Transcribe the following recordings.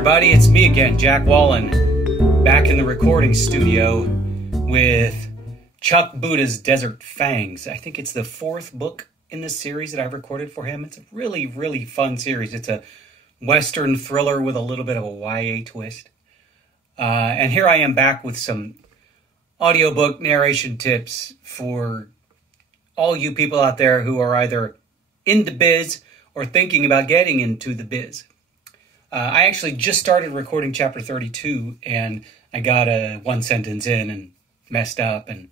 everybody, it's me again, Jack Wallen, back in the recording studio with Chuck Buddha's Desert Fangs. I think it's the fourth book in this series that I've recorded for him. It's a really, really fun series. It's a Western thriller with a little bit of a YA twist. And here I am back with some audiobook narration tips for all you people out there who are either in the biz or thinking about getting into the biz. I actually just started recording chapter 32, and I got one sentence in and messed up and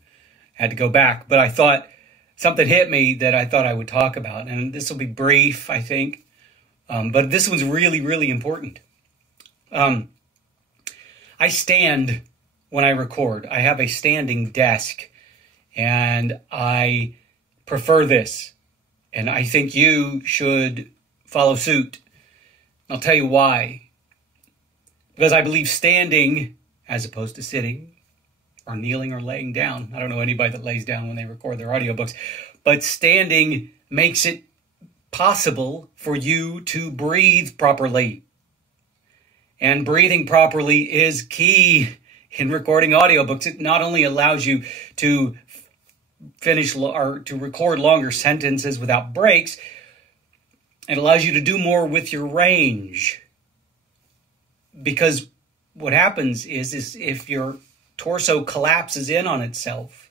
had to go back. But I thought something hit me that I thought I would talk about. And this will be brief, I think. But this one's really, really important. I stand when I record. I have a standing desk, and I prefer this. And I think you should follow suit. I'll tell you why. Because I believe standing, as opposed to sitting, or kneeling, or laying down. I don't know anybody that lays down when they record their audiobooks. But standing makes it possible for you to breathe properly. And breathing properly is key in recording audiobooks. It not only allows you to finish or to record longer sentences without breaks, it allows you to do more with your range. Because what happens is if your torso collapses in on itself,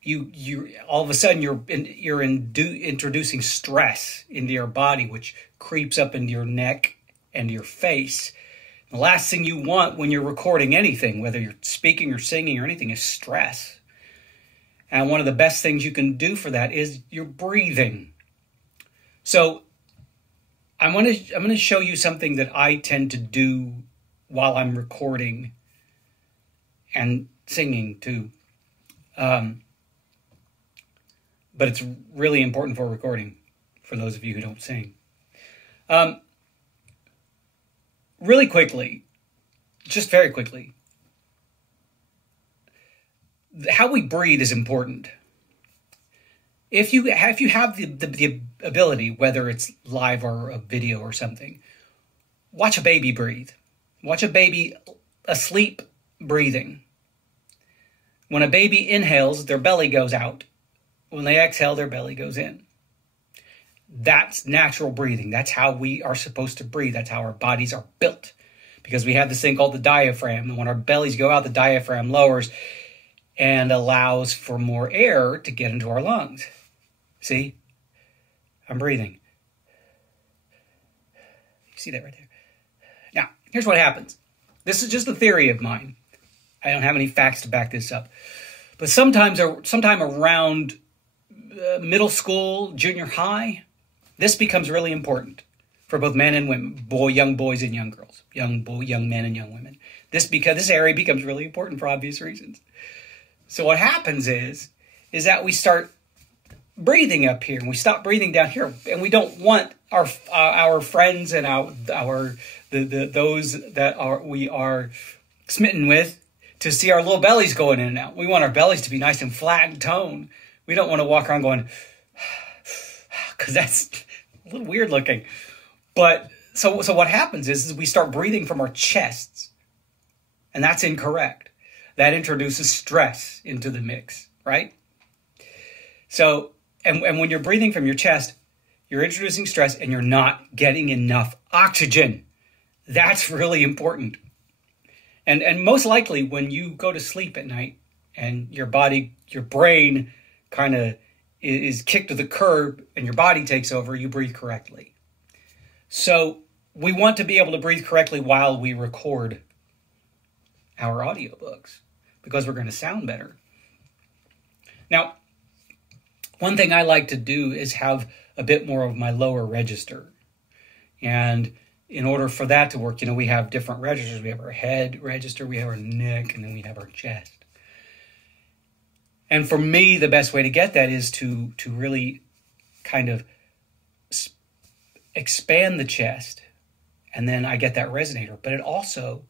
you all of a sudden you're introducing stress into your body, which creeps up into your neck and your face. The last thing you want when you're recording anything, whether you're speaking or singing or anything, is stress. And one of the best things you can do for that is your breathing. So I'm going to show you something that I tend to do while I'm recording and singing too. But it's really important for recording for those of you who don't sing. Really quickly, just very quickly, how we breathe is important. If you have the ability, whether it's live or a video or something, watch a baby breathe. Watch a baby asleep breathing. When a baby inhales, their belly goes out. When they exhale, their belly goes in. That's natural breathing. That's how we are supposed to breathe. That's how our bodies are built. Because we have this thing called the diaphragm. And when our bellies go out, the diaphragm lowers and allows for more air to get into our lungs. See? I'm breathing. You see that right there? Now, here's what happens. This is just a theory of mine. I don't have any facts to back this up. But sometime around middle school, junior high, this becomes really important for both men and women, young boys and young girls, young men and young women. This area becomes really important for obvious reasons. So what happens is that we start breathing up here and we stop breathing down here, and we don't want our friends and those that we are smitten with to see our little bellies going in and out. We want our bellies to be nice and flat and toned. We don't want to walk around going, because that's a little weird looking. But so what happens is we start breathing from our chests, and that's incorrect. That introduces stress into the mix, right? So, and when you're breathing from your chest, you're introducing stress and you're not getting enough oxygen. That's really important. And most likely when you go to sleep at night and your brain kind of is kicked to the curb and your body takes over, you breathe correctly. So we want to be able to breathe correctly while we record our audiobooks, because we're going to sound better. Now, one thing I like to do is have a bit more of my lower register. And in order for that to work, we have different registers. We have our head register, we have our neck, and then we have our chest. And for me, the best way to get that is to really kind of expand the chest, and then I get that resonator. But it also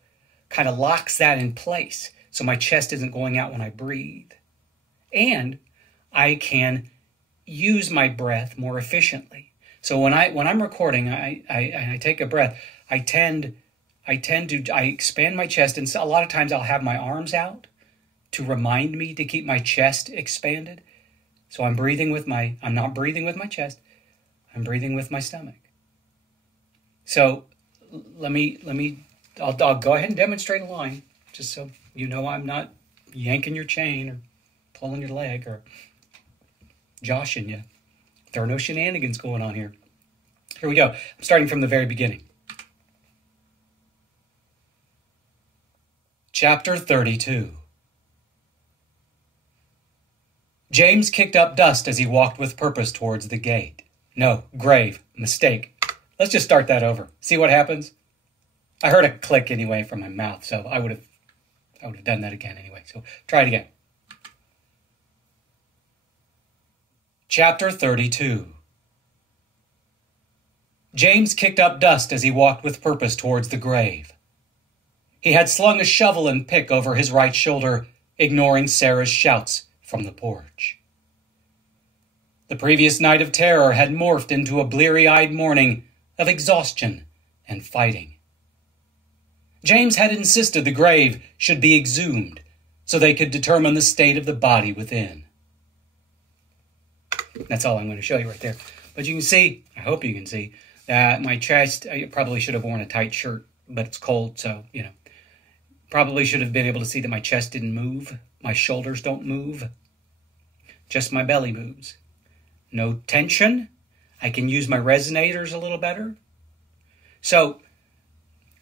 kind of locks that in place, so my chest isn't going out when I breathe. And I can use my breath more efficiently. So when I'm recording, I take a breath. I expand my chest, and a lot of times I'll have my arms out to remind me to keep my chest expanded. So I'm not breathing with my chest. I'm breathing with my stomach. So I'll go ahead and demonstrate a line, just so you know I'm not yanking your chain or pulling your leg or joshing you. There are no shenanigans going on here. Here we go. I'm starting from the very beginning. Chapter 32. James kicked up dust as he walked with purpose towards the gate. No, grave, mistake. Let's just start that over. See what happens? I heard a click anyway from my mouth, so I would have done that again anyway. So try it again. Chapter 32. James kicked up dust as he walked with purpose towards the grave. He had slung a shovel and pick over his right shoulder, ignoring Sarah's shouts from the porch. The previous night of terror had morphed into a bleary-eyed morning of exhaustion and fighting. James had insisted the grave should be exhumed so they could determine the state of the body within. That's all I'm going to show you right there. But you can see, I hope you can see, that my chest, I probably should have worn a tight shirt, but it's cold, so, probably should have been able to see that my chest didn't move. My shoulders don't move. Just my belly moves. No tension. I can use my resonators a little better. So,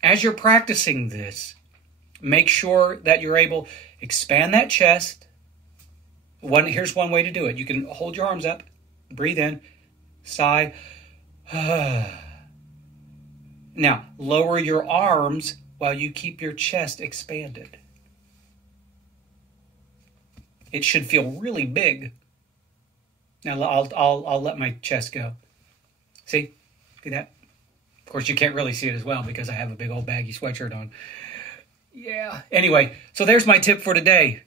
as you're practicing this, make sure that you're able to expand that chest. Here's one way to do it. You can hold your arms up, breathe in, sigh. Now, lower your arms while you keep your chest expanded. It should feel really big. Now, I'll let my chest go. See that? Of course, you can't really see it as well because I have a big old baggy sweatshirt on. Yeah. Anyway, so there's my tip for today.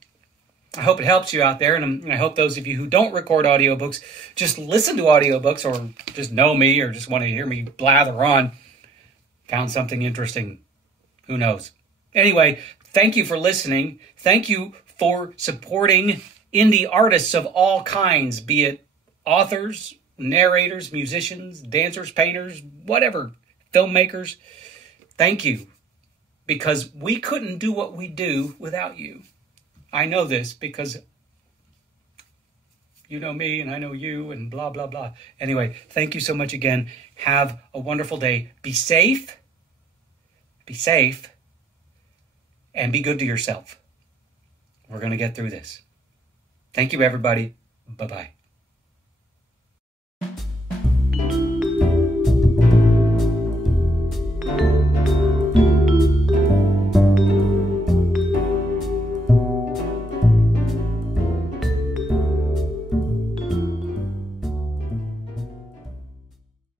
I hope it helps you out there, and I hope those of you who don't record audiobooks just listen to audiobooks or just know me or just want to hear me blather on. Found something interesting. Who knows? Anyway, thank you for listening. Thank you for supporting indie artists of all kinds, be it authors, narrators, musicians, dancers, painters, whatever, filmmakers. Thank you, because we couldn't do what we do without you. I know this because you know me and I know you and blah, blah, blah. Anyway, thank you so much again. Have a wonderful day. Be safe, and be good to yourself. We're going to get through this. Thank you, everybody. Bye-bye.